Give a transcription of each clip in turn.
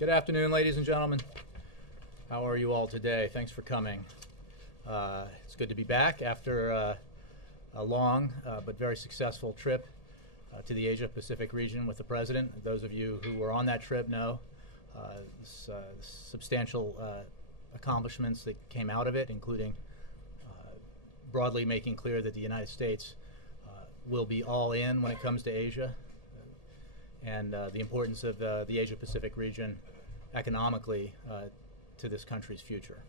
Good afternoon, ladies and gentlemen. How are you all today? Thanks for coming. It's good to be back after a long but very successful trip to the Asia-Pacific region with the President. Those of you who were on that trip know substantial accomplishments that came out of it, including broadly making clear that the United States will be all in when it comes to Asia, and the importance of the Asia-Pacific region economically to this country's future.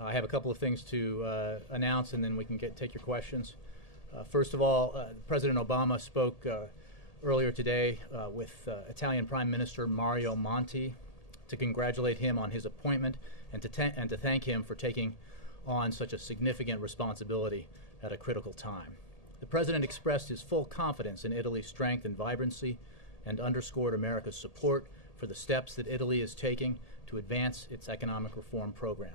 I have a couple of things to announce, and then we can take your questions. First of all, President Obama spoke earlier today with Italian Prime Minister Mario Monti to congratulate him on his appointment and to thank him for taking on such a significant responsibility at a critical time. The President expressed his full confidence in Italy's strength and vibrancy and underscored America's support for the steps that Italy is taking to advance its economic reform program.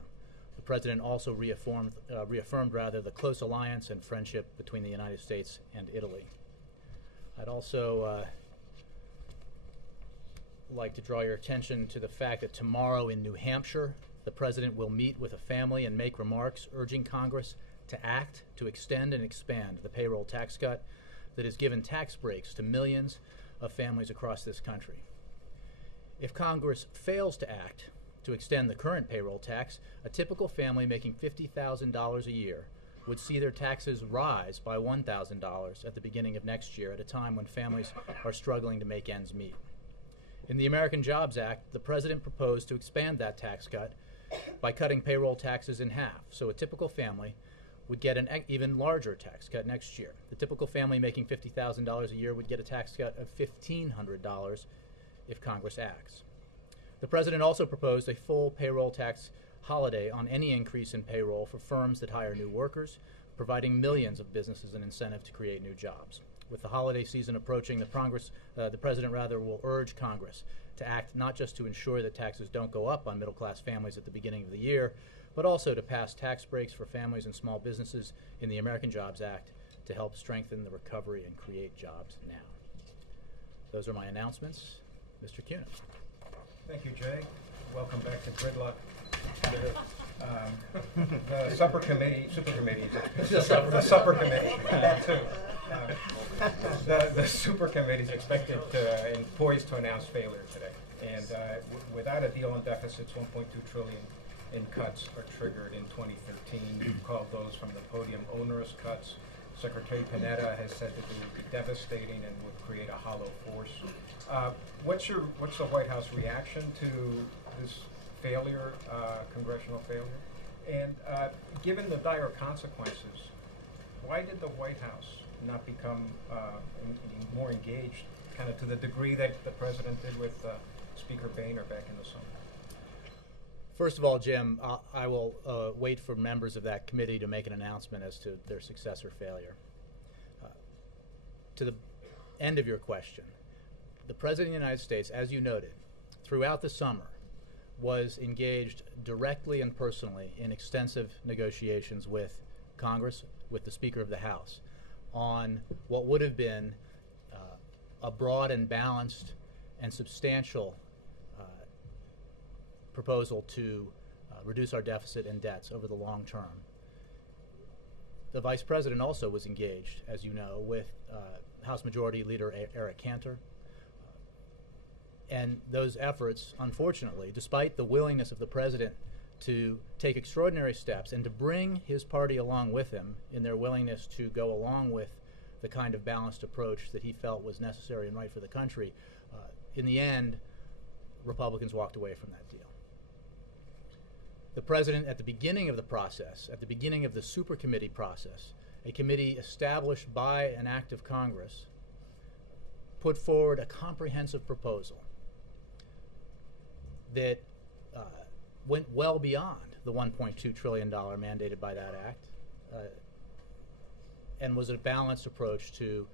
The President also reaffirmed the close alliance and friendship between the United States and Italy. I'd also like to draw your attention to the fact that tomorrow in New Hampshire, the President will meet with a family and make remarks urging Congress to act to extend and expand the payroll tax cut that has given tax breaks to millions of families across this country. If Congress fails to act to extend the current payroll tax, a typical family making $50,000 a year would see their taxes rise by $1,000 at the beginning of next year, at a time when families are struggling to make ends meet. In the American Jobs Act, the President proposed to expand that tax cut by cutting payroll taxes in half, so a typical family would get an even larger tax cut next year. The typical family making $50,000 a year would get a tax cut of $1,500 if Congress acts. The President also proposed a full payroll tax holiday on any increase in payroll for firms that hire new workers, providing millions of businesses an incentive to create new jobs. With the holiday season approaching, the President will urge Congress to act not just to ensure that taxes don't go up on middle-class families at the beginning of the year, but also to pass tax breaks for families and small businesses in the American Jobs Act to help strengthen the recovery and create jobs now. Those are my announcements. Mr. Cunin. Thank you, Jay. Welcome back to Gridlock. The supper committee, the supper committee, that too. The super committee is expected and poised to announce failure today. And without a deal on deficits, 1.2 trillion in cuts are triggered in 2013. We've called those from the podium onerous cuts. Secretary Panetta has said that they would be devastating and would create a hollow force. What's the White House reaction to this failure, congressional failure? And given the dire consequences, why did the White House not become more engaged, kind of to the degree that the President did with Speaker Boehner back in the summer? First of all, Jim, I will wait for members of that committee to make an announcement as to their success or failure. To the end of your question, the President of the United States, as you noted, throughout the summer was engaged directly and personally in extensive negotiations with Congress, with the Speaker of the House, on what would have been a broad and balanced and substantial proposal to reduce our deficit and debts over the long term. The Vice President also was engaged, as you know, with House Majority Leader Eric Cantor. And those efforts, unfortunately, despite the willingness of the President to take extraordinary steps and to bring his party along with him in their willingness to go along with the kind of balanced approach that he felt was necessary and right for the country, in the end, Republicans walked away from that deal. The President, at the beginning of the process, at the beginning of the super committee process, a committee established by an act of Congress, put forward a comprehensive proposal that went well beyond the $1.2 trillion mandated by that act, and was a balanced approach to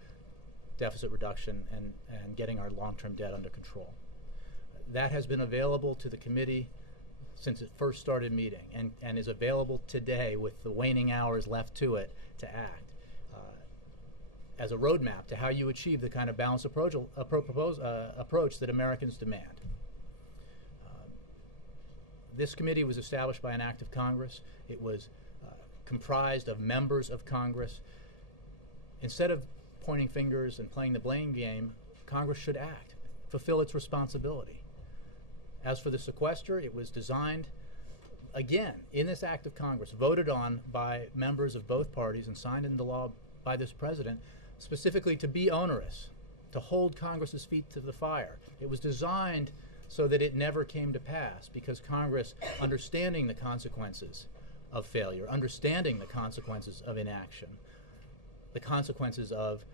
deficit reduction and getting our long-term debt under control. That has been available to the committee since it first started meeting, and is available today with the waning hours left to it to act as a roadmap to how you achieve the kind of balanced approach that Americans demand. This committee was established by an act of Congress. It was comprised of members of Congress. Instead of pointing fingers and playing the blame game, Congress should act, fulfill its responsibility. As for the sequester, it was designed, again, in this act of Congress, voted on by members of both parties and signed into law by this president, specifically to be onerous, to hold Congress's feet to the fire. It was designed so that it never came to pass, because Congress, understanding the consequences of failure, understanding the consequences of inaction, the consequences of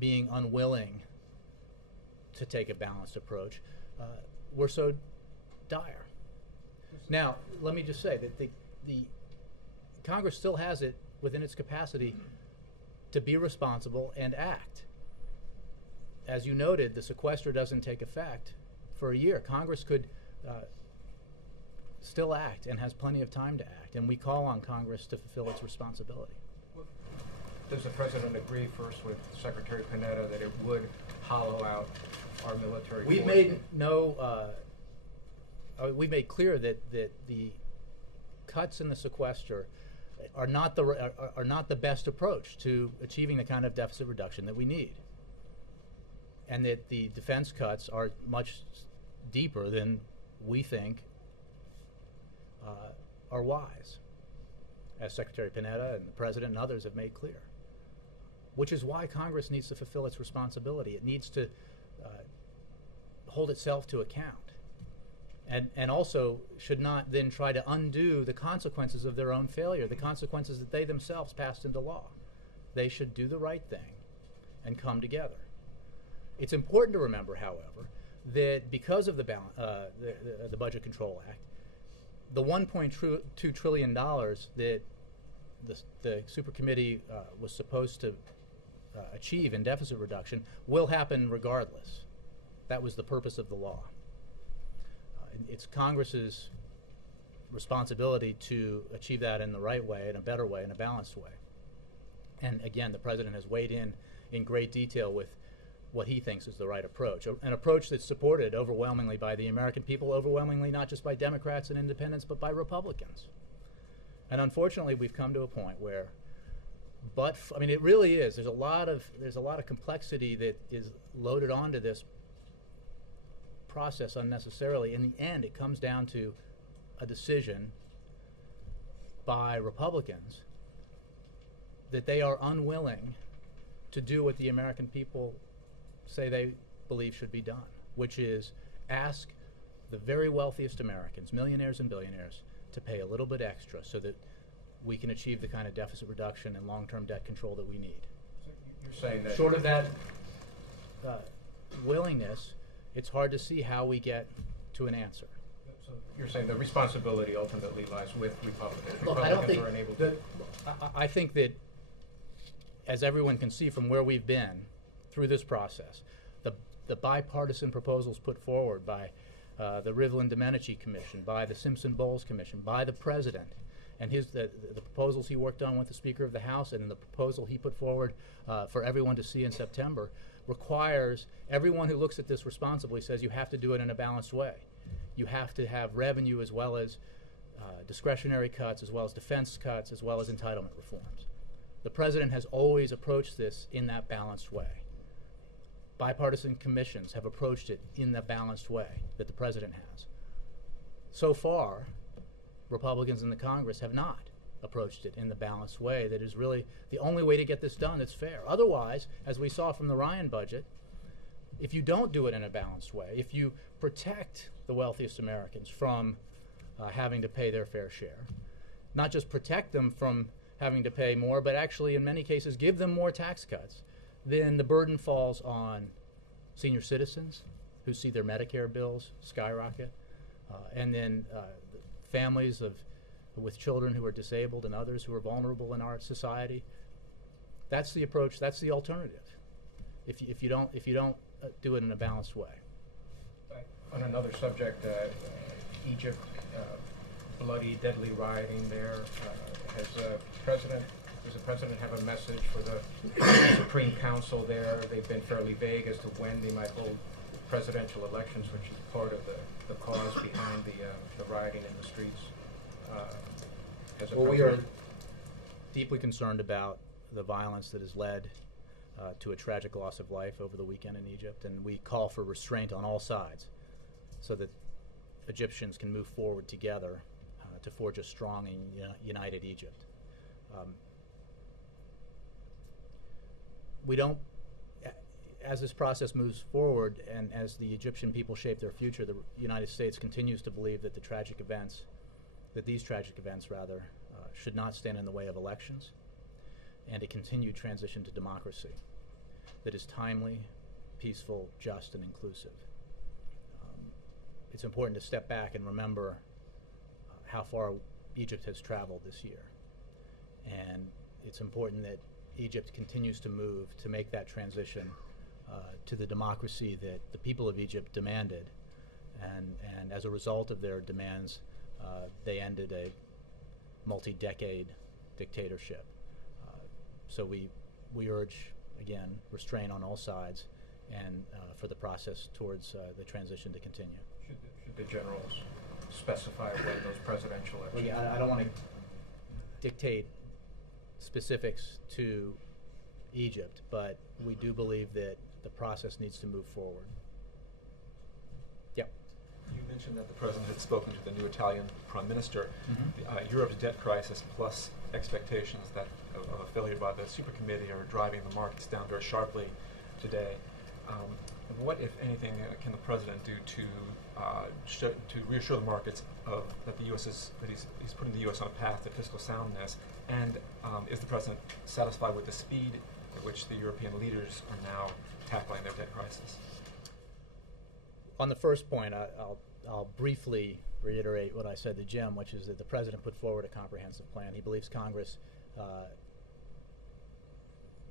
being unwilling to take a balanced approach, were so dire. Now, let me just say that the Congress still has it within its capacity to be responsible and act. As you noted, the sequester doesn't take effect for a year. Congress could still act and has plenty of time to act, and we call on Congress to fulfill its responsibility. Does the President agree first with Secretary Panetta that it would hollow out our military We've force? made no, we made clear that the cuts in the sequester are not the best approach to achieving the kind of deficit reduction that we need, and that the defense cuts are much deeper than we think are wise, as Secretary Panetta and the President and others have made clear. Which is why Congress needs to fulfill its responsibility. It needs to hold itself to account, and also should not then try to undo the consequences of their own failure, the consequences that they themselves passed into law. They should do the right thing and come together. It's important to remember, however, that because of the Budget Control Act, the $1.2 trillion that the Supercommittee was supposed to achieve in deficit reduction will happen regardless. That was the purpose of the law. It's Congress's responsibility to achieve that in the right way, in a better way, in a balanced way. And again, the President has weighed in great detail with what he thinks is the right approach, an approach that's supported overwhelmingly by the American people, overwhelmingly not just by Democrats and independents, but by Republicans. And unfortunately, we've come to a point where, I mean, it really is. There's a lot of complexity that is loaded onto this process unnecessarily. In the end, it comes down to a decision by Republicans that they are unwilling to do what the American people say they believe should be done, which is ask the very wealthiest Americans, millionaires and billionaires, to pay a little bit extra so that we can achieve the kind of deficit reduction and long-term debt control that we need. So you're saying that short of that willingness, it's hard to see how we get to an answer. So you're saying the responsibility ultimately lies with Republicans. Look, Republicans are unable to. I think that, as everyone can see from where we've been through this process, the bipartisan proposals put forward by the Rivlin-Domenici Commission, by the Simpson-Bowles Commission, by the President, and the proposals he worked on with the Speaker of the House, and the proposal he put forward for everyone to see in September, requires everyone who looks at this responsibly says you have to do it in a balanced way. You have to have revenue as well as discretionary cuts, as well as defense cuts, as well as entitlement reforms. The President has always approached this in that balanced way. Bipartisan commissions have approached it in the balanced way that the President has. So far, Republicans in the Congress have not approached it in the balanced way that is really the only way to get this done that's fair. Otherwise, as we saw from the Ryan budget, if you don't do it in a balanced way, if you protect the wealthiest Americans from having to pay their fair share, not just protect them from having to pay more, but actually in many cases give them more tax cuts, then the burden falls on senior citizens who see their Medicare bills skyrocket, and then families with children who are disabled and others who are vulnerable in our society. That's the approach. That's the alternative. If you don't do it in a balanced way. On another subject, Egypt, bloody, deadly rioting there. Does the President have a message for the Supreme Council there? They've been fairly vague as to when they might hold presidential elections, which is part of the cause behind the rioting in the streets. Well, we are deeply concerned about the violence that has led to a tragic loss of life over the weekend in Egypt, and we call for restraint on all sides so that Egyptians can move forward together to forge a strong and united Egypt. We don't, as this process moves forward and as the Egyptian people shape their future, the United States continues to believe that these tragic events should not stand in the way of elections and a continued transition to democracy that is timely, peaceful, just, and inclusive. It's important to step back and remember how far Egypt has traveled this year. And it's important that Egypt continues to move to make that transition to the democracy that the people of Egypt demanded. And as a result of their demands, they ended a multi-decade dictatorship. So we urge, again, restraint on all sides and for the process towards the transition to continue. Should the generals specify when those presidential elections? Well, yeah, I don't want to dictate specifics to Egypt, but we do believe that the process needs to move forward. Yeah. You mentioned that the president had spoken to the new Italian prime minister. Europe's debt crisis plus expectations that of a failure by the super committee are driving the markets down very sharply today. What, if anything, can the president do to reassure the markets that the U.S. that he's putting the U.S. on a path to fiscal soundness? And is the president satisfied with the speed at which the European leaders are now tackling their debt crisis? On the first point, I'll briefly reiterate what I said to Jim, which is that the president put forward a comprehensive plan. He believes Congress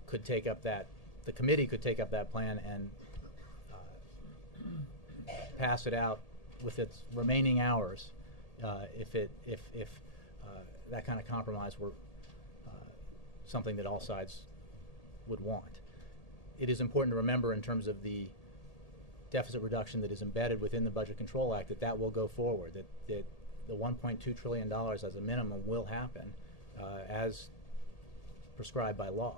could take up the committee could take up that plan and pass it out with its remaining hours if that kind of compromise were something that all sides would want. It is important to remember in terms of the deficit reduction that is embedded within the Budget Control Act that will go forward, that the $1.2 trillion as a minimum will happen as prescribed by law.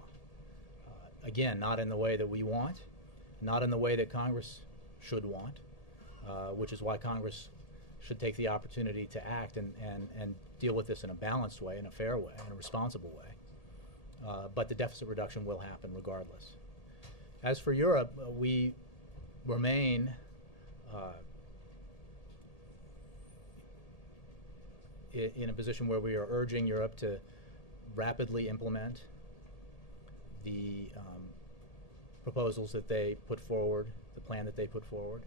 Again, not in the way that we want, not in the way that Congress should want, which is why Congress should take the opportunity to act and deal with this in a balanced way, in a fair way, in a responsible way. But the deficit reduction will happen regardless. As for Europe, we remain in a position where we are urging Europe to rapidly implement the proposals that they put forward, the plan that they put forward.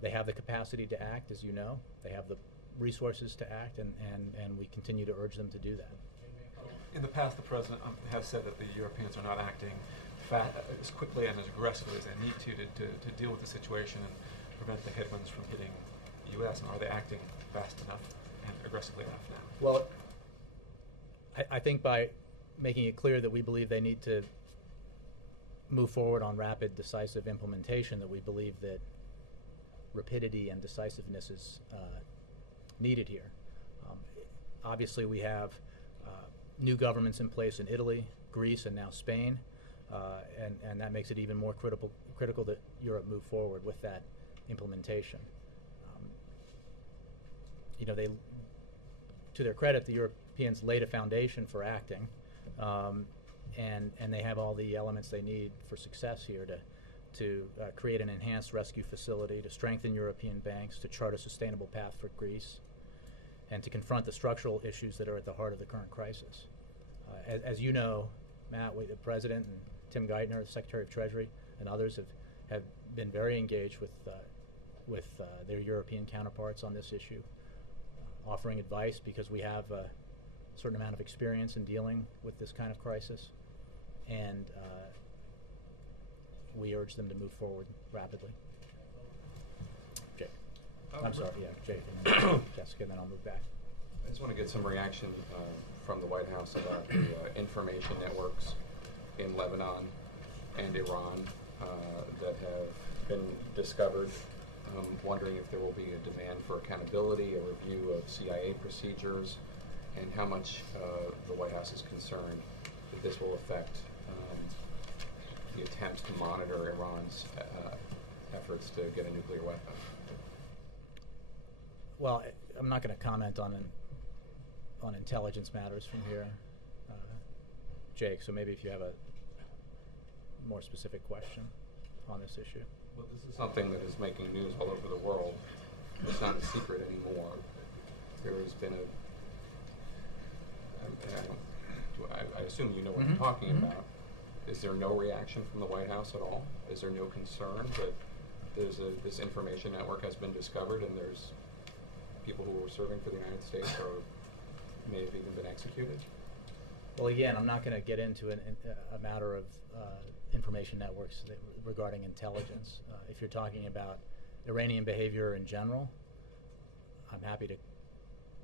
They have the capacity to act, as you know. They have the resources to act, and we continue to urge them to do that. In the past, the president has said that the Europeans are not acting as quickly and as aggressively as they need to deal with the situation and prevent the headwinds from hitting the U.S. And are they acting fast enough and aggressively enough now? Well, I think by making it clear that we believe they need to move forward on rapid, decisive implementation, that we believe that rapidity and decisiveness is needed here. Obviously, we have new governments in place in Italy, Greece, and now Spain, and that makes it even more critical that Europe move forward with that implementation. To their credit, the Europeans laid a foundation for acting, and they have all the elements they need for success here to create an enhanced rescue facility, to strengthen European banks, to chart a sustainable path for Greece, and to confront the structural issues that are at the heart of the current crisis. As you know, Matt, the President and Tim Geithner, the Secretary of Treasury, and others have been very engaged with their European counterparts on this issue, offering advice because we have a certain amount of experience in dealing with this kind of crisis, and we urge them to move forward rapidly. Jake. I'm sorry, yeah, Jake, and then Jessica, and then I'll move back. I just want to get some reaction from the White House about the information networks in Lebanon and Iran that have been discovered. Wondering if there will be a demand for accountability, a review of CIA procedures, and how much the White House is concerned that this will affect the attempts to monitor Iran's efforts to get a nuclear weapon. Well, I'm not going to comment on intelligence matters from here, Jake. So maybe if you have a more specific question on this issue. Well, this is something that is making news all over the world. It's not a secret anymore. There has been I assume you know what I'm talking about. Is there no reaction from the White House at all? Is there no concern that this information network has been discovered and there's people who were serving for the United States or may have even been executed? Well, again, I'm not going to get into a matter of information networks regarding intelligence. If you're talking about Iranian behavior in general, I'm happy to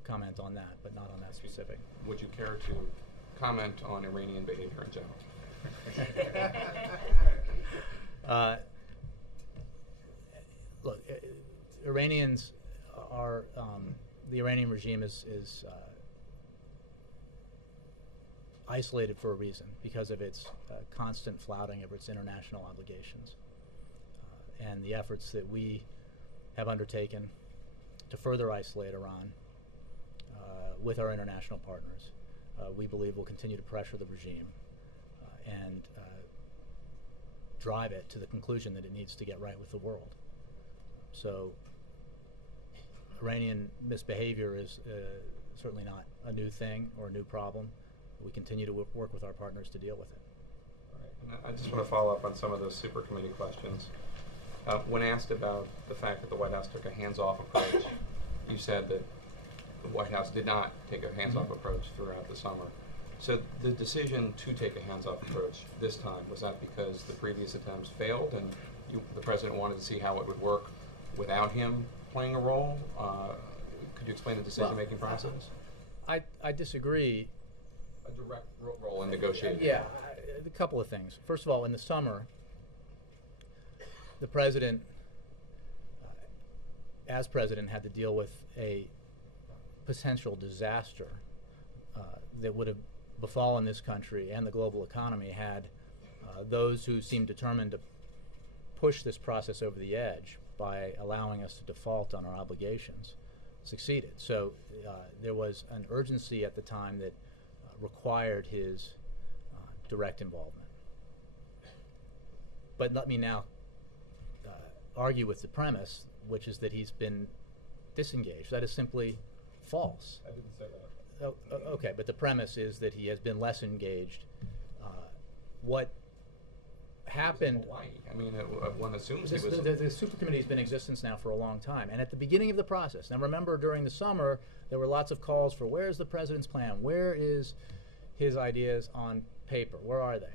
comment on that, but not on that specific. Would you care to comment on Iranian behavior in general? Look, Iranians are the Iranian regime is isolated for a reason because of its constant flouting of its international obligations and the efforts that we have undertaken to further isolate Iran with our international partners. We believe will continue to pressure the regime and drive it to the conclusion that it needs to get right with the world. So Iranian misbehavior is certainly not a new thing or a new problem. We continue to work with our partners to deal with it. All right. And I just want to follow up on some of those super committee questions. When asked about the fact that the White House took a hands-off approach, you said that the White House did not take a hands-off approach throughout the summer. So the decision to take a hands-off approach this time, was that because the previous attempts failed and the President wanted to see how it would work without him playing a role? Could you explain the decision-making process? I disagree. A direct role in negotiating. Yeah, a couple of things. First of all, in the summer, the President, as President, had to deal with a potential disaster that would have befallen this country and the global economy had those who seemed determined to push this process over the edge by allowing us to default on our obligations succeeded. So there was an urgency at the time that required his direct involvement. But let me now argue with the premise, which is that he's been disengaged. That is simply false. I didn't say that. Oh, okay, but the premise is that he has been less engaged. What happened? Hawaii. I mean, one assumes The super committee has been in existence now for a long time, and at the beginning of the process, now remember during the summer there were lots of calls for where's the President's plan, where is his ideas on paper, where are they?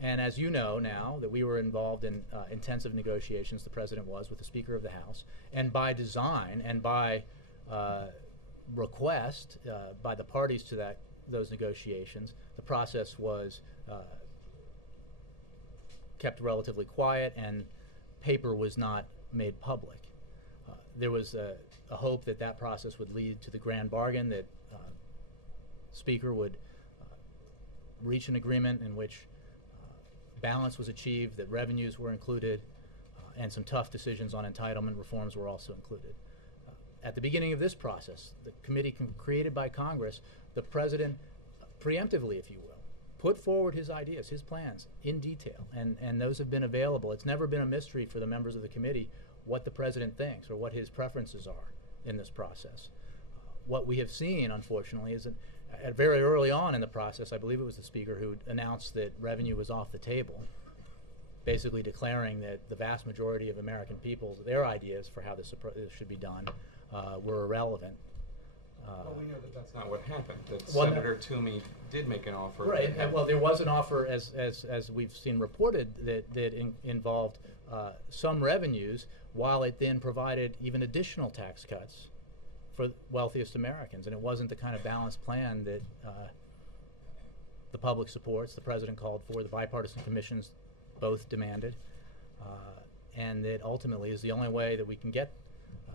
And as you know now that we were involved in intensive negotiations, the President was with the Speaker of the House, and by design and by request by the parties to those negotiations, the process was kept relatively quiet and paper was not made public. There was a hope that that process would lead to the grand bargain, that Speaker would reach an agreement in which balance was achieved, that revenues were included, and some tough decisions on entitlement reforms were also included. At the beginning of this process, the committee created by Congress, the President, preemptively, if you will, put forward his ideas, his plans in detail, and those have been available. It's never been a mystery for the members of the committee what the President thinks or what his preferences are in this process. What we have seen, unfortunately, is that very early on in the process, I believe it was the Speaker who announced that revenue was off the table, basically declaring that the vast majority of American people, their ideas for how this should be done were irrelevant. Well, we know that that's not what happened. That Senator Toomey did make an offer. Right. Well, there was an offer, as we've seen reported, that involved some revenues, while it then provided even additional tax cuts for wealthiest Americans. And it wasn't the kind of balanced plan that the public supports, the President called for, the bipartisan commissions both demanded. and that ultimately is the only way that we can get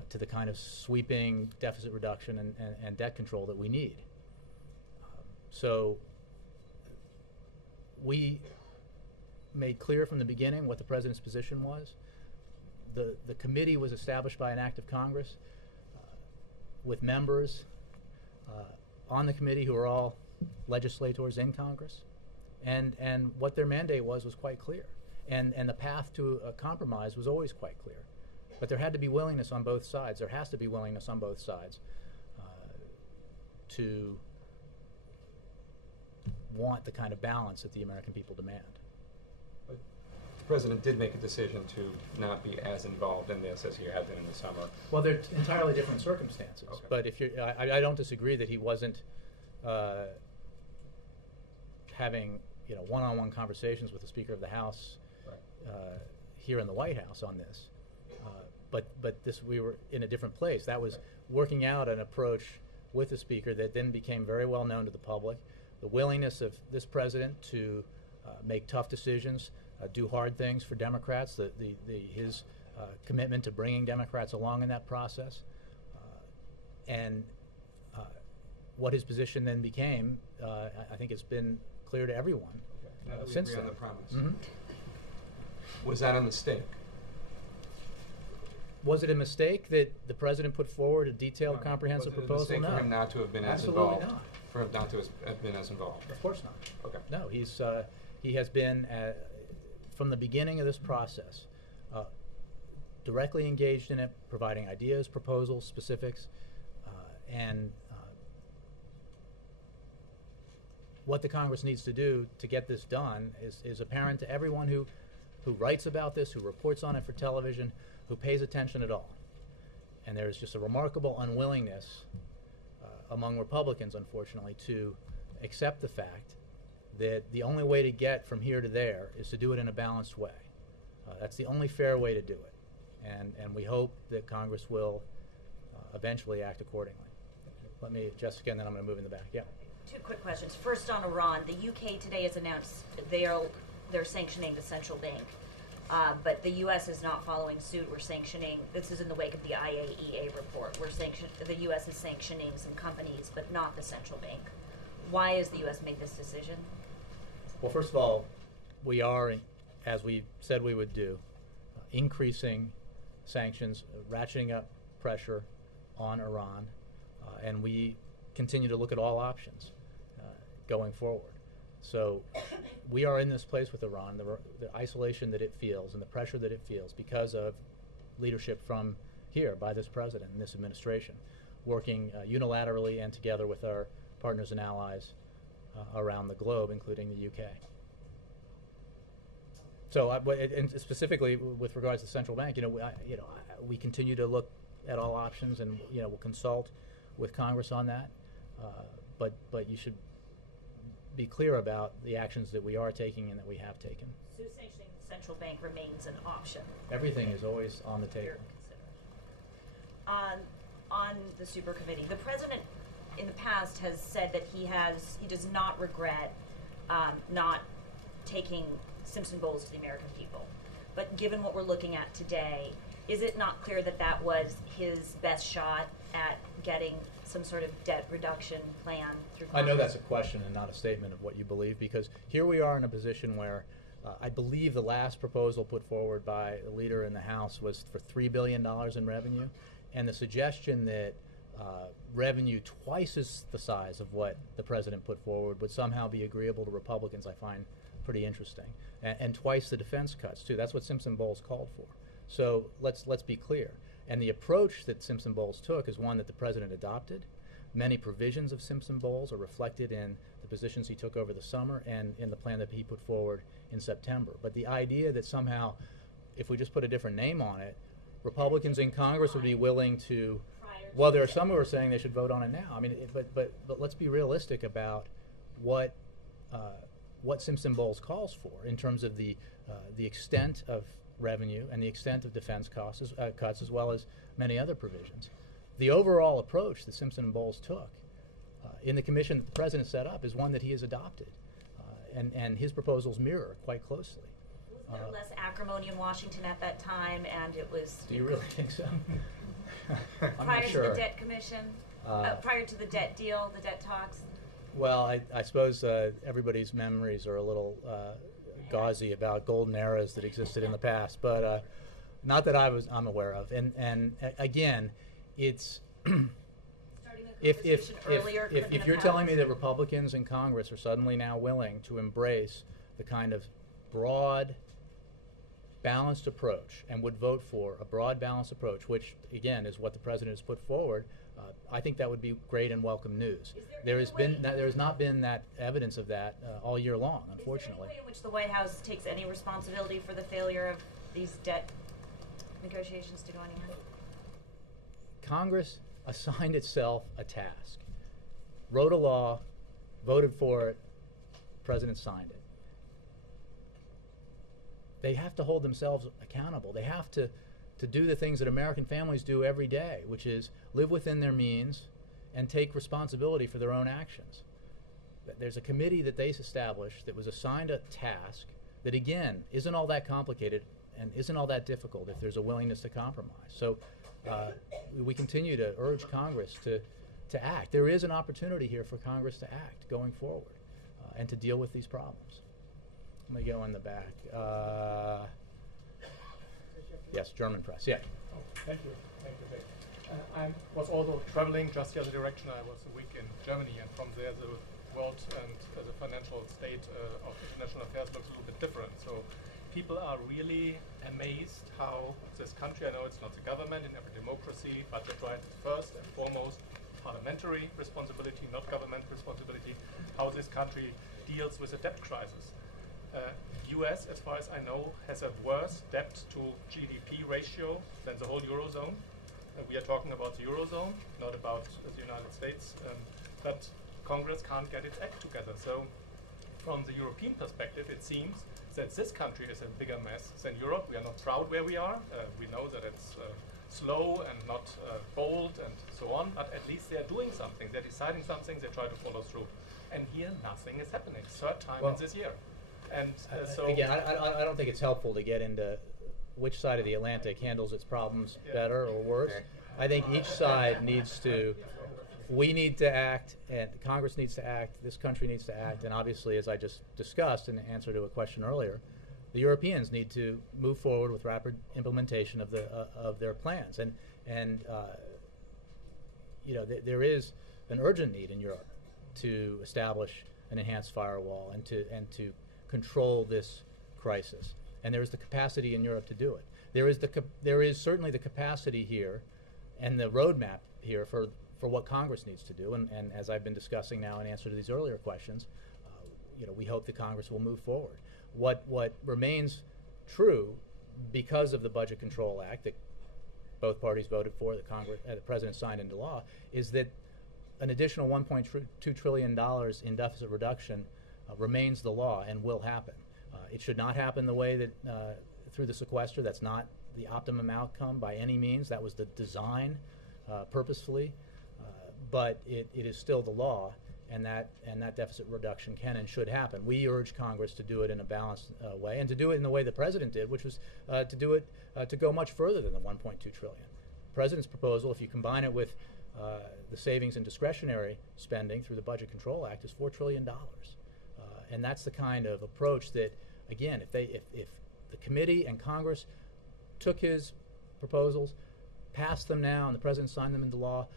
to the kind of sweeping deficit reduction and debt control that we need. So we made clear from the beginning what the President's position was. The committee was established by an act of Congress with members on the committee who are all legislators in Congress, and what their mandate was quite clear, and the path to a compromise was always quite clear. But there had to be willingness on both sides. There has to be willingness on both sides to want the kind of balance that the American people demand. But the President did make a decision to not be as involved in this as he had been in the summer. Well, they're entirely different circumstances. Okay. But if you're, I don't disagree that he wasn't having one-on-one conversations with the Speaker of the House here in the White House on this. But this, we were in a different place. That was working out an approach with the Speaker that then became very well known to the public. The willingness of this President to make tough decisions, do hard things for Democrats, his commitment to bringing Democrats along in that process, and what his position then became, I think it's been clear to everyone Now that we since agree then. on the premise. Mm-hmm. Was that a mistake? Was it a mistake that the President put forward a detailed, comprehensive Was it a proposal? mistake No. for him not to have been as Absolutely involved? not. For him not to have been as involved? Of course not. Okay. No, he has been, from the beginning of this process, directly engaged in it, providing ideas, proposals, specifics, and what the Congress needs to do to get this done is apparent to everyone who writes about this, who reports on it for television, who pays attention at all. And there's just a remarkable unwillingness among Republicans, unfortunately, to accept the fact that the only way to get from here to there is to do it in a balanced way. That's the only fair way to do it. And we hope that Congress will eventually act accordingly. Let me, Jessica, and then I'm going to move in the back. Yeah. Two quick questions. First, on Iran, the UK today has announced they're sanctioning the central bank, but the U.S. is not following suit. We're sanctioning. This is in the wake of the IAEA report. The U.S. is sanctioning some companies, but not the central bank. Why has the U.S. made this decision? Well, first of all, we are, as we said we would do, increasing sanctions, ratcheting up pressure on Iran, and we continue to look at all options going forward. So we are in this place with Iran, the isolation that it feels and the pressure that it feels because of leadership from here by this President and this administration, working unilaterally and together with our partners and allies around the globe, including the UK. So, and specifically with regards to the central bank, we continue to look at all options, and we'll consult with Congress on that. But you should be clear about the actions that we are taking and that we have taken. So sanctioning the central bank remains an option. Everything is always on the table. On the super committee, the President in the past has said that he does not regret not taking Simpson Bowles to the American people. But given what we're looking at today, is it not clear that that was his best shot at getting some sort of debt reduction plan through Congress? I know that's a question and not a statement of what you believe, because here we are in a position where I believe the last proposal put forward by the leader in the House was for $3 billion in revenue, and the suggestion that revenue twice as the size of what the President put forward would somehow be agreeable to Republicans, I find pretty interesting. And twice the defense cuts, too. That's what Simpson Bowles called for. So let's be clear. And the approach that Simpson Bowles took is one that the President adopted. Many provisions of Simpson Bowles are reflected in the positions he took over the summer and in the plan that he put forward in September. But the idea that somehow, if we just put a different name on it, Republicans in Congress would be willing to, well, there are some who are saying they should vote on it now. I mean, but let's be realistic about what Simpson Bowles calls for in terms of the extent of revenue and the extent of defense costs, cuts, as well as many other provisions. The overall approach that Simpson Bowles took in the commission that the President set up is one that he has adopted, and his proposals mirror quite closely. Was There was less acrimony in Washington at that time, and it was. Do you really think so? I'm not prior sure. to the debt commission, prior to the debt deal, the debt talks. Well, I suppose everybody's memories are a little gauzy about golden eras that existed in the past, but not that I'm aware of. And again, it's if you're telling me that Republicans in Congress are suddenly now willing to embrace the kind of broad, balanced approach and would vote for a broad, balanced approach, which again is what the president has put forward, I think that would be great and welcome news. There has not been that evidence of that all year long, unfortunately. Is there any way in which the White House takes any responsibility for the failure of these debt negotiations to go anywhere? Congress assigned itself a task, wrote a law, voted for it, president signed it. They have to hold themselves accountable. They have to do the things that American families do every day, which is live within their means and take responsibility for their own actions. There's a committee that they established that was assigned a task that, again, isn't all that complicated and isn't all that difficult if there's a willingness to compromise. So we continue to urge Congress to act. There is an opportunity here for Congress to act going forward and to deal with these problems. Let me go in the back. Yes, German press. Yeah. Oh, thank you, Vic. I was also traveling just the other direction. I was a week in Germany, and from there the world and the financial state of international affairs looks a little bit different. So people are really amazed how this country, I know it's not the government in every democracy, budget right is first and foremost parliamentary responsibility, not government responsibility, how this country deals with the debt crisis. US, as far as I know, has a worse debt to GDP ratio than the whole Eurozone. We are talking about the Eurozone, not about the United States, but Congress can't get its act together. So from the European perspective, it seems that this country is a bigger mess than Europe. We are not proud where we are. We know that it's slow and not bold and so on, but at least they're doing something. They're deciding something, they try to follow through. And here, nothing is happening. Third time in this year. And so again, I don't think it's helpful to get into which side of the Atlantic handles its problems better or worse. I think each side needs to. We need to act, and Congress needs to act. This country needs to act, and obviously, as I just discussed in answer to a question earlier, the Europeans need to move forward with rapid implementation of their plans. And you know, there is an urgent need in Europe to establish an enhanced firewall and to control this crisis, and there is the capacity in Europe to do it. There is certainly the capacity here, and the roadmap here for what Congress needs to do. And as I've been discussing now in answer to these earlier questions, you know, we hope that Congress will move forward. What remains true, because of the Budget Control Act that both parties voted for, that the President signed into law, is that an additional $1.2 trillion in deficit reduction remains the law and will happen. It should not happen the way that through the sequester. That's not the optimum outcome by any means. That was the design purposefully, but it is still the law, and that deficit reduction can and should happen. We urge Congress to do it in a balanced way, and to do it in the way the President did, which was to do it to go much further than the $1.2 trillion. The President's proposal, if you combine it with the savings and discretionary spending through the Budget Control Act, is $4 trillion. And that's the kind of approach that, again, if the committee and Congress took his proposals, passed them now, and the President signed them into law,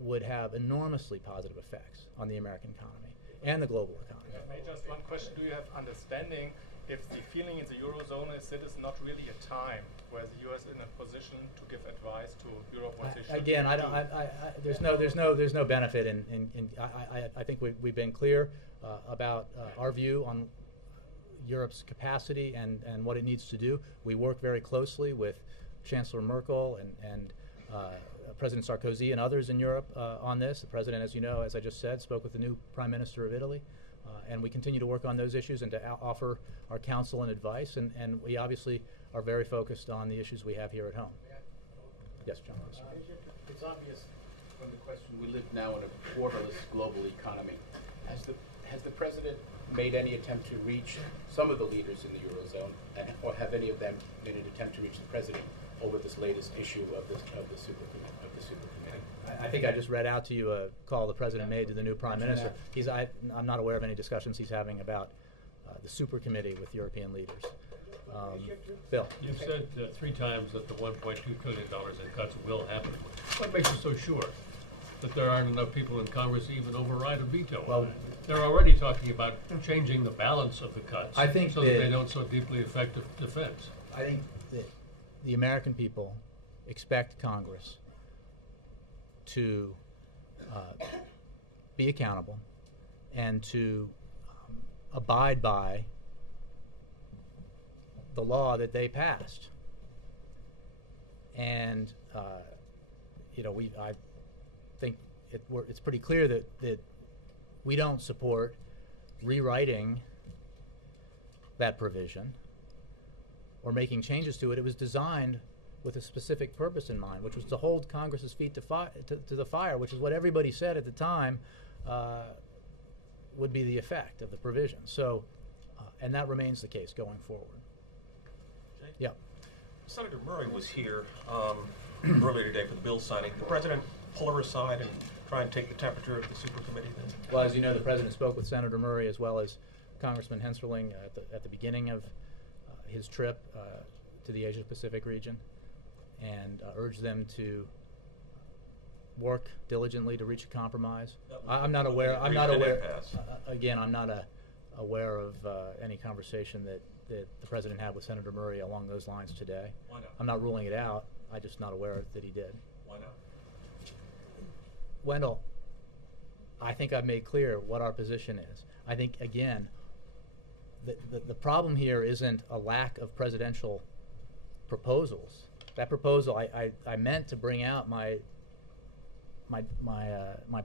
would have enormously positive effects on the American economy and the global economy. Just one question. Do you have understanding if the feeling in the Eurozone is that it's not really a time where the U.S. is in a position to give advice to Europe what they should again, do? there's no benefit in I think we've been clear about our view on Europe's capacity and what it needs to do. We work very closely with Chancellor Merkel and President Sarkozy and others in Europe on this. The President, as you know, as I just said, spoke with the new Prime Minister of Italy. And we continue to work on those issues and to offer our counsel and advice. And we obviously are very focused on the issues we have here at home. Yes, John. It's obvious from the question, we live now in a borderless global economy. Has the President made any attempt to reach some of the leaders in the Eurozone, or have any of them made an attempt to reach the President over this latest issue of the super committee? I think I just read out to you a call the President made to the new Prime Minister. I'm not aware of any discussions he's having about the super committee with European leaders. Bill. You've said 3 times that the $1.2 trillion in cuts will happen. What makes you so sure that there aren't enough people in Congress to even override a veto? Well, they're already talking about changing the balance of the cuts I think so that they don't so deeply affect defense. I think that the American people expect Congress to be accountable and to abide by the law that they passed. And I think it's pretty clear that we don't support rewriting that provision or making changes to it. It was designed with a specific purpose in mind, which was to hold Congress's feet to the fire, which is what everybody said at the time would be the effect of the provision. So, and that remains the case going forward. Jay? Yeah. Senator Murray was here earlier today for the bill signing. Did the President pull her aside and try and take the temperature of the super committee then? Well, as you know, the President spoke with Senator Murray as well as Congressman Hensarling at the beginning of his trip to the Asia-Pacific region, and urged them to work diligently to reach a compromise. I'm not aware. Again, I'm not aware of any conversation that the President had with Senator Murray along those lines today. Why not? I'm not ruling it out. I'm just not aware that he did. Why not? Wendell, I think I've made clear what our position is. I think, again, the problem here isn't a lack of presidential proposals. That proposal, I meant to bring out my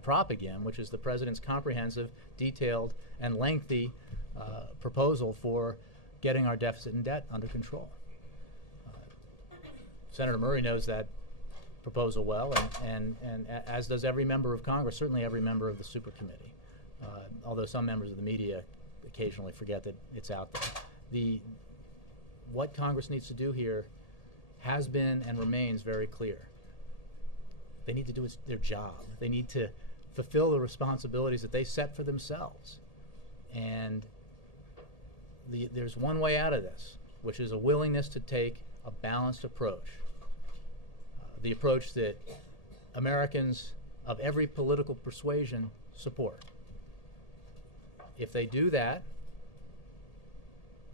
prop again, which is the President's comprehensive, detailed, and lengthy proposal for getting our deficit and debt under control. Senator Murray knows that proposal well, and as does every member of Congress, certainly every member of the super committee, although some members of the media occasionally forget that it's out there. What Congress needs to do here has been and remains very clear. They need to do their job. They need to fulfill the responsibilities that they set for themselves. And there's one way out of this, which is a willingness to take a balanced approach. The approach that Americans of every political persuasion support. If they do that,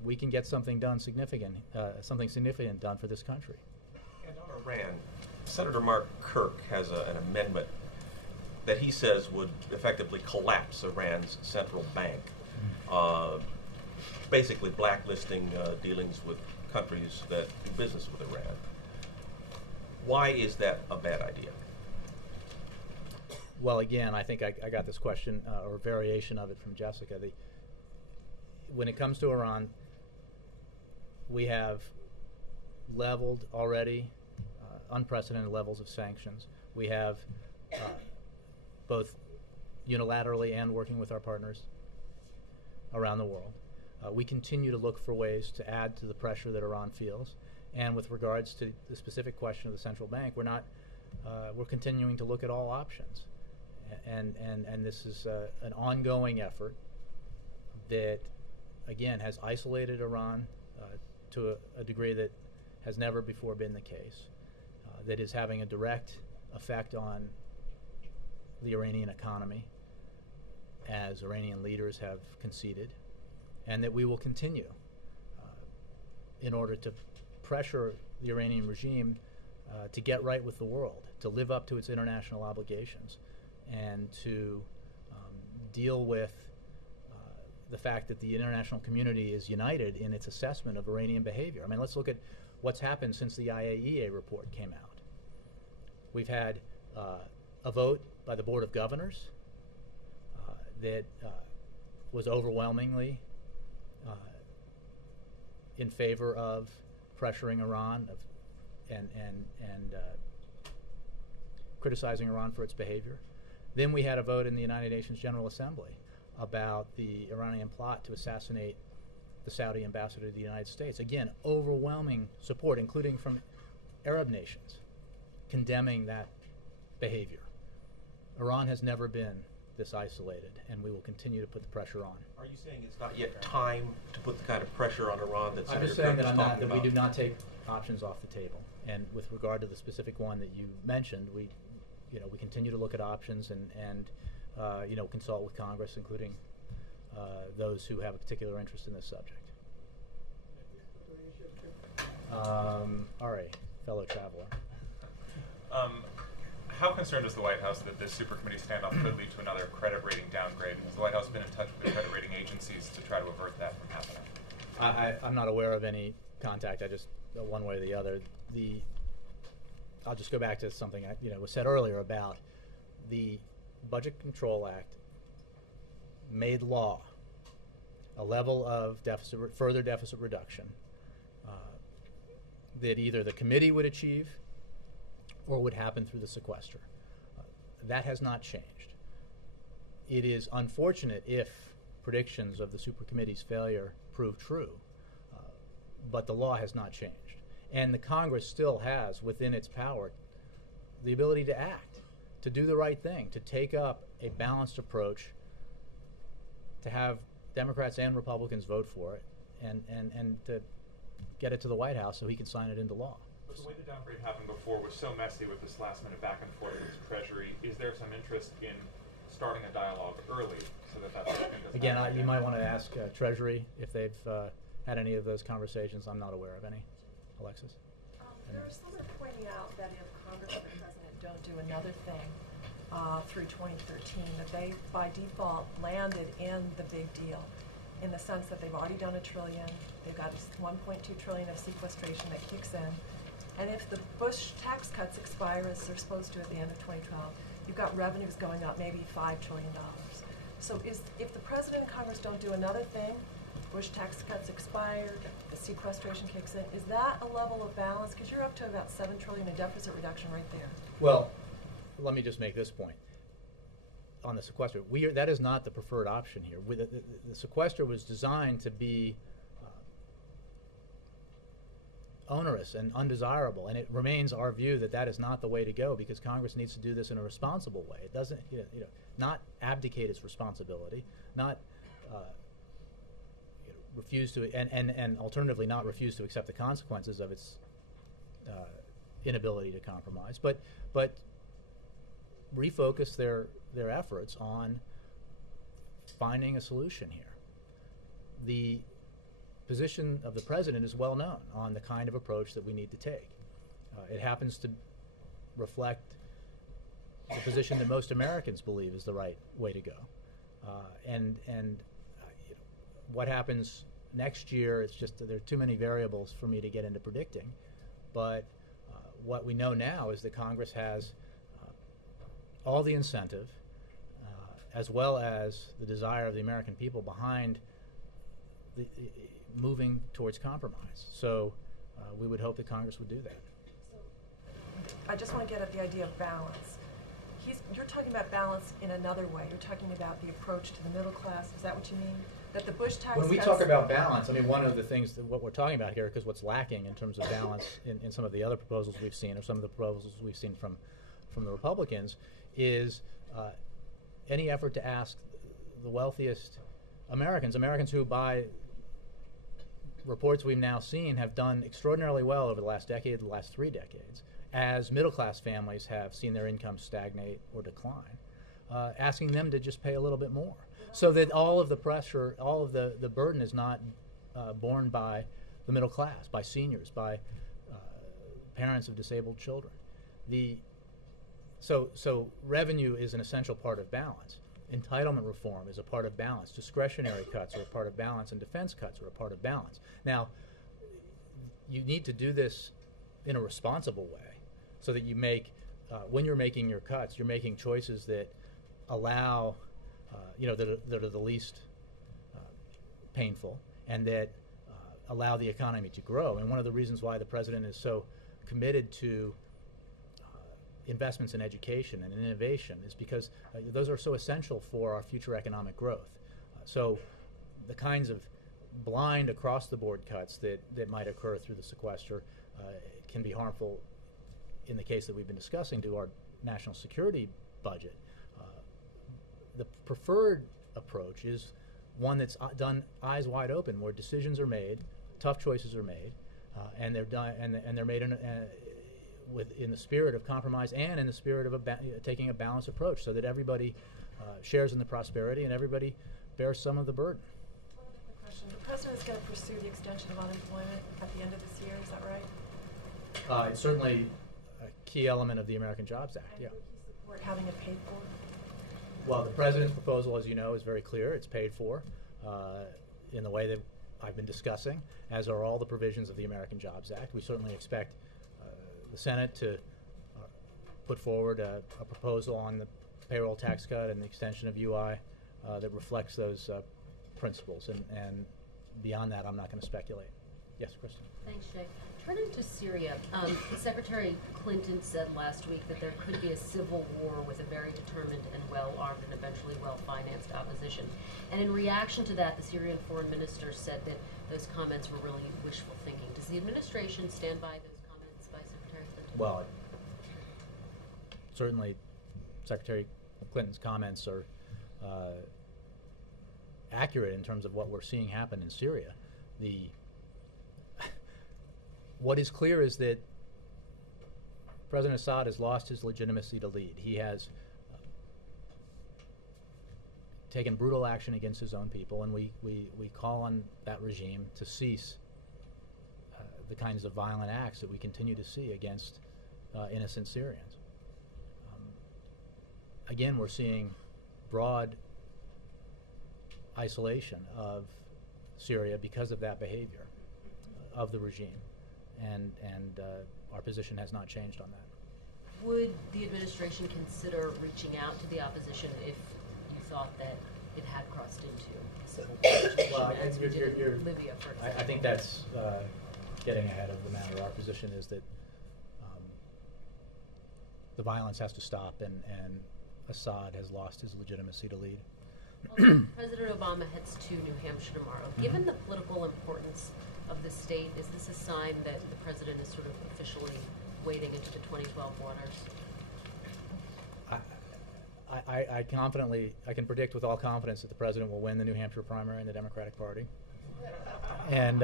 we can get something done significant done for this country. And on Iran, Senator Mark Kirk has an amendment that he says would effectively collapse Iran's central bank, basically blacklisting dealings with countries that do business with Iran. Why is that a bad idea? Well, again, I think I got this question or variation of it from Jessica. When it comes to Iran, we have leveled already unprecedented levels of sanctions. We have both unilaterally and working with our partners around the world. We continue to look for ways to add to the pressure that Iran feels. And with regards to the specific question of the central bank, we're continuing to look at all options. And this is an ongoing effort that, again, has isolated Iran to a degree that has never before been the case, that is having a direct effect on the Iranian economy, as Iranian leaders have conceded, and that we will continue in order to pressure the Iranian regime to get right with the world, to live up to its international obligations, and to deal with the fact that the international community is united in its assessment of Iranian behavior. I mean, let's look at what's happened since the IAEA report came out. We've had a vote by the Board of Governors that was overwhelmingly in favor of pressuring Iran and criticizing Iran for its behavior. Then we had a vote in the United Nations General Assembly about the Iranian plot to assassinate the Saudi ambassador to the United States. Again, overwhelming support, including from Arab nations, condemning that behavior. Iran has never been this isolated, and we will continue to put the pressure on. Are you saying it's not yet time to put the kind of pressure on Iran that I'm Senator just saying Kirk that, is talking that we about? do not take options off the table. And with regard to the specific one that you mentioned, we continue to look at options and consult with Congress, including those who have a particular interest in this subject. All right, fellow traveler. How concerned is the White House that this supercommittee standoff could lead to another credit rating downgrade? Has the White House been in touch with the credit rating agencies to try to avert that from happening? I'm not aware of any contact. I just one way or the other. I'll just go back to something was said earlier about the Budget Control Act made law a level of further deficit reduction that either the committee would achieve or would happen through the sequester. That has not changed. It is unfortunate if predictions of the supercommittee's failure prove true, but the law has not changed. And the Congress still has within its power the ability to act, to do the right thing, to take up a balanced approach, to have Democrats and Republicans vote for it, and to get it to the White House so he can sign it into law. But the way the downgrade happened before was so messy with this last-minute back and forth with Treasury. Is there some interest in starting a dialogue early so that that sort of thing doesn't Again, happen you might want to ask Treasury if they've had any of those conversations. I'm not aware of any. Alexis? There are some that are pointing out that if Congress and the President don't do another thing through 2013, that they, by default, landed in the big deal, in the sense that they've already done $1 trillion, they've got $1.2 trillion of sequestration that kicks in, and if the Bush tax cuts expire as they're supposed to at the end of 2012, you've got revenues going up maybe $5 trillion. So if the President and Congress don't do another thing, Bush tax cuts expired, the sequestration kicks in, is that a level of balance? Because you're up to about $7 trillion in deficit reduction right there. Well, let me just make this point. On the sequester, that is not the preferred option here. The sequester was designed to be onerous and undesirable, and it remains our view that that is not the way to go, because Congress needs to do this in a responsible way. It doesn't, not abdicate its responsibility, not refuse to, and alternatively not refuse to accept the consequences of its inability to compromise, but refocus their efforts on finding a solution here. The position of the President is well known on the kind of approach that we need to take. It happens to reflect the position that most Americans believe is the right way to go. What happens next year, it's just there are too many variables for me to get into predicting. But what we know now is that Congress has all the incentive, as well as the desire of the American people behind moving towards compromise. So we would hope that Congress would do that. So I just want to get at the idea of balance. You're talking about balance in another way. You're talking about the approach to the middle class. Is that what you mean? That the Bush tax When we talk about balance, I mean, one of the things that what we're talking about here, because what's lacking in terms of balance in some of the other proposals we've seen, or some of the proposals we've seen from the Republicans, is any effort to ask the wealthiest Americans who, by reports we've now seen, have done extraordinarily well over the last decade, the last 3 decades, as middle-class families have seen their incomes stagnate or decline, asking them to just pay a little bit more, so that all of the pressure, all of the burden is not borne by the middle class, by seniors, by parents of disabled children. So revenue is an essential part of balance. Entitlement reform is a part of balance. Discretionary cuts are a part of balance, and defense cuts are a part of balance. Now, you need to do this in a responsible way, so that you make, when you're making your cuts, you're making choices that allow, that are the least painful, and that allow the economy to grow. And one of the reasons why the President is so committed to investments in education and in innovation is because those are so essential for our future economic growth. So the kinds of blind across-the-board cuts that might occur through the sequester can be harmful in the case that we've been discussing to our national security budget. The preferred approach is one that's done eyes wide open, where decisions are made, tough choices are made, and they're done, and they're made in the spirit of compromise and in the spirit of taking a balanced approach, so that everybody shares in the prosperity and everybody bears some of the burden. One other quick question. The president is going to pursue the extension of unemployment at the end of this year. Is that right? It's certainly a key element of the American Jobs Act. And Yeah. would he support having it paid for? Well, the president's proposal, as you know, is very clear. It's paid for in the way that I've been discussing, as are all the provisions of the American Jobs Act. We certainly expect the Senate to put forward a proposal on the payroll tax cut and the extension of UI that reflects those principles. And beyond that, I'm not going to speculate. Yes, Kristen. Thanks, Jay. Turning to Syria, Secretary Clinton said last week that there could be a civil war with a very determined and well-armed and eventually well-financed opposition. And in reaction to that, the Syrian foreign minister said that those comments were really wishful thinking. Does the administration stand by those comments by Secretary Clinton? Well, certainly Secretary Clinton's comments are accurate in terms of what we're seeing happen in Syria. What is clear is that President Assad has lost his legitimacy to lead. He has taken brutal action against his own people, and we call on that regime to cease the kinds of violent acts that we continue to see against innocent Syrians. Again, we're seeing broad isolation of Syria because of that behavior of the regime. And our position has not changed on that. Would the administration consider reaching out to the opposition if you thought that it had crossed into civil war? Well, as we did in Libya, for example? I think that's getting ahead of the matter. Our position is that the violence has to stop, and Assad has lost his legitimacy to lead. Also, President Obama heads to New Hampshire tomorrow. Given the political importance of the state, is this a sign that the president is sort of officially wading into the 2012 waters? I can predict with all confidence that the president will win the New Hampshire primary in the Democratic Party. And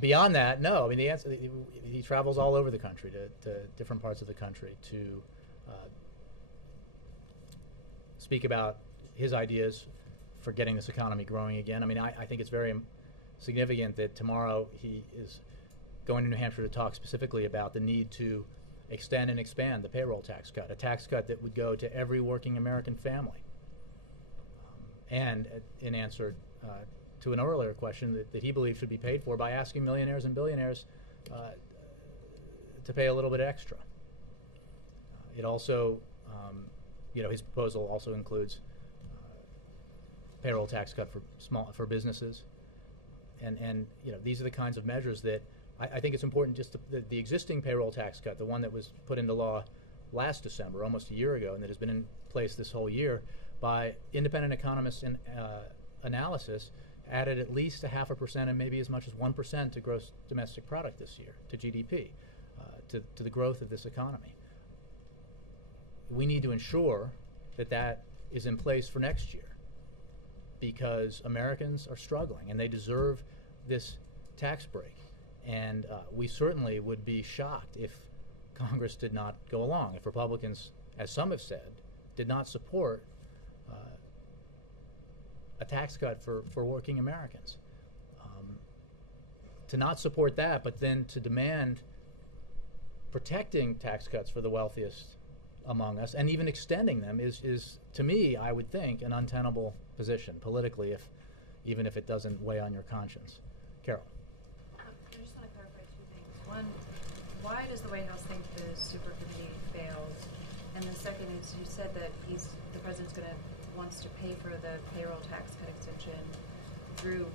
beyond that, no. I mean, the answer, he travels all over the country to different parts of the country to speak about his ideas for getting this economy growing again. I mean, I think it's very significant that tomorrow he is going to New Hampshire to talk specifically about the need to extend and expand the payroll tax cut, a tax cut that would go to every working American family. And in answer to an earlier question that he believes should be paid for by asking millionaires and billionaires to pay a little bit extra. It also, his proposal also includes payroll tax cut for businesses. And these are the kinds of measures that I think it's important. Just the existing payroll tax cut, the one that was put into law last December, almost a year ago, and that has been in place this whole year, by independent economists in analysis, added at least 0.5% and maybe as much as 1% to gross domestic product this year, to GDP, to the growth of this economy. We need to ensure that that is in place for next year, because Americans are struggling and they deserve this tax break. And we certainly would be shocked if Congress did not go along, if Republicans, as some have said, did not support a tax cut for working Americans. To not support that, but then to demand protecting tax cuts for the wealthiest among us and even extending them is to me, I would think, an untenable position politically, even if it doesn't weigh on your conscience. Carol. I just want to clarify two things. One, why does the White House think the super committee fails? And the second is, you said that the president's wants to pay for the payroll tax cut extension through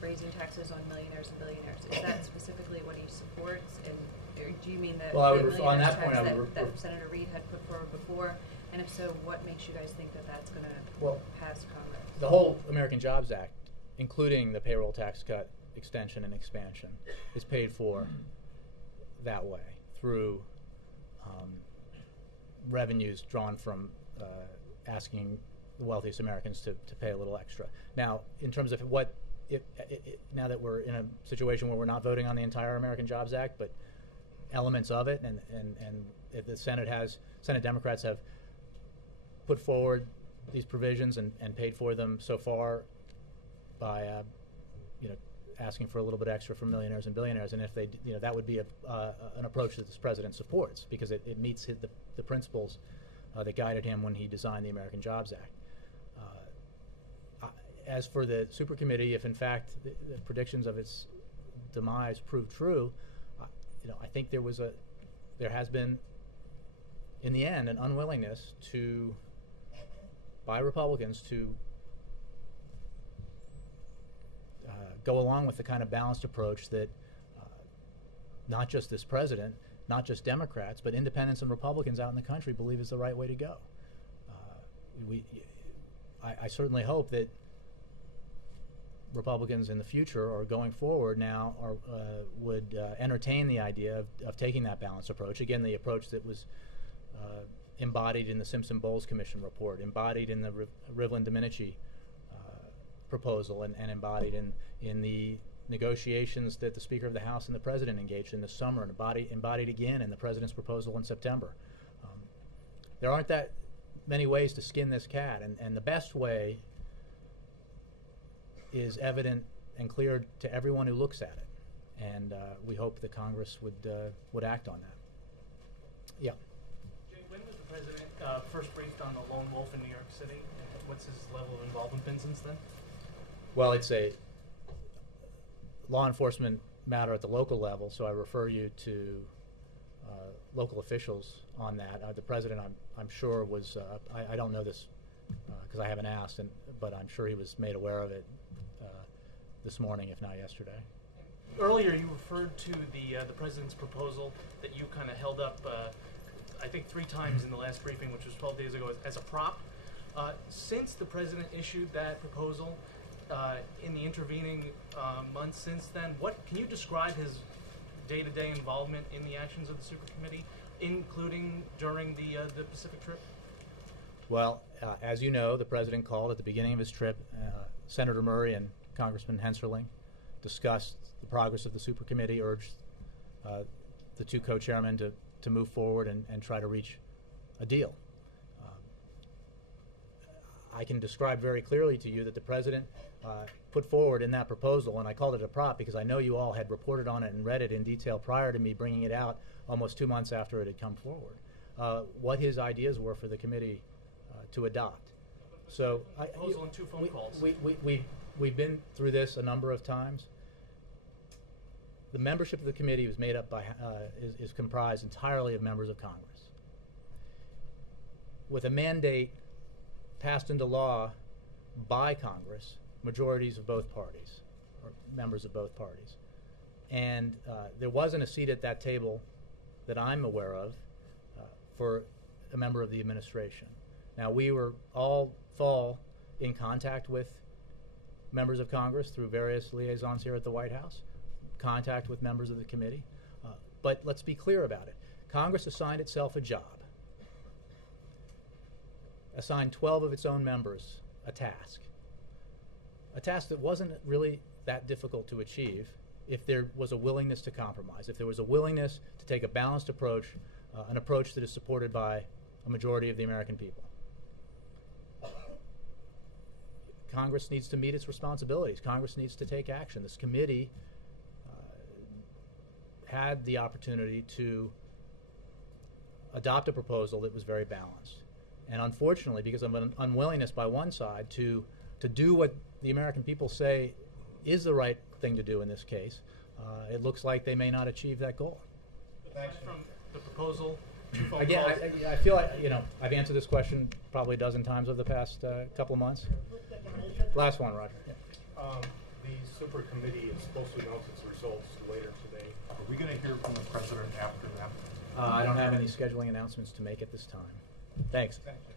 raising taxes on millionaires and billionaires. Is that specifically what he supports? And or do you mean that Well, the on that millionaires point, tax that Senator Reid had put forward before? And if so, what makes you guys think that that's going to Well, pass Congress? the whole American Jobs Act, including the payroll tax cut extension and expansion, is paid for that way through revenues drawn from asking the wealthiest Americans to pay a little extra. Now, in terms of what, now that we're in a situation where we're not voting on the entire American Jobs Act, but elements of it, and the Senate Democrats have put forward these provisions and paid for them so far by asking for a little bit extra for millionaires and billionaires, and if they that would be an approach that this president supports because it meets the principles that guided him when he designed the American Jobs Act. As for the super committee, if in fact the predictions of its demise prove true, I think there has been in the end an unwillingness by Republicans to go along with the kind of balanced approach that not just this president, not just Democrats, but independents and Republicans out in the country believe is the right way to go. I certainly hope that Republicans in the future or going forward now would entertain the idea of taking that balanced approach. Again, the approach that was embodied in the Simpson-Bowles Commission report, embodied in the Rivlin-Domenici proposal, and embodied in the negotiations that the Speaker of the House and the President engaged in this summer, and embodied again in the President's proposal in September. There aren't that many ways to skin this cat, and the best way is evident and clear to everyone who looks at it, and we hope that Congress would act on that. Yeah. Jay, when was the President first briefed on the lone wolf in New York City? And what's his level of involvement been since then? Well, it's a law enforcement matter at the local level, so I refer you to local officials on that. The President, I'm sure, was, I don't know this because I haven't asked, but I'm sure he was made aware of it this morning, if not yesterday. Earlier, you referred to the President's proposal that you kind of held up, I think 3 times in the last briefing, which was 12 days ago, as a prop. Since the President issued that proposal, in the intervening months since then, can you describe his day-to-day involvement in the actions of the Super Committee, including during the Pacific trip? Well, as you know, the President called at the beginning of his trip. Senator Murray and Congressman Hensarling discussed the progress of the Super Committee, urged the 2 co-chairmen to move forward and try to reach a deal. I can describe very clearly to you that the President put forward in that proposal, and I called it a prop because I know you all had reported on it and read it in detail prior to me bringing it out almost 2 months after it had come forward, what his ideas were for the committee to adopt. So proposal and 2 phone calls. We've been through this a number of times. The membership of the committee was made up by is comprised entirely of members of Congress, with a mandate passed into law by Congress, majorities of both parties, or members of both parties. And there wasn't a seat at that table that I'm aware of for a member of the administration. Now, we were all fall in contact with members of Congress through various liaisons here at the White House, contact with members of the committee. But let's be clear about it. Congress assigned itself a job, assigned 12 of its own members a task that wasn't really that difficult to achieve if there was a willingness to compromise, if there was a willingness to take a balanced approach, an approach that is supported by a majority of the American people. Congress needs to meet its responsibilities. Congress needs to take action. This committee had the opportunity to adopt a proposal that was very balanced. And unfortunately, because of an unwillingness by one side to do what the American people say is the right thing to do in this case, it looks like they may not achieve that goal. Aside from the proposal, 2 phone Again, calls. I feel like, I've answered this question probably a dozen times over the past couple of months. Last one, Roger. Yeah. The Super Committee is supposed to announce its results later today. Are we going to hear from the President after that? I don't have any scheduling announcements to make at this time. Thanks. Thank you.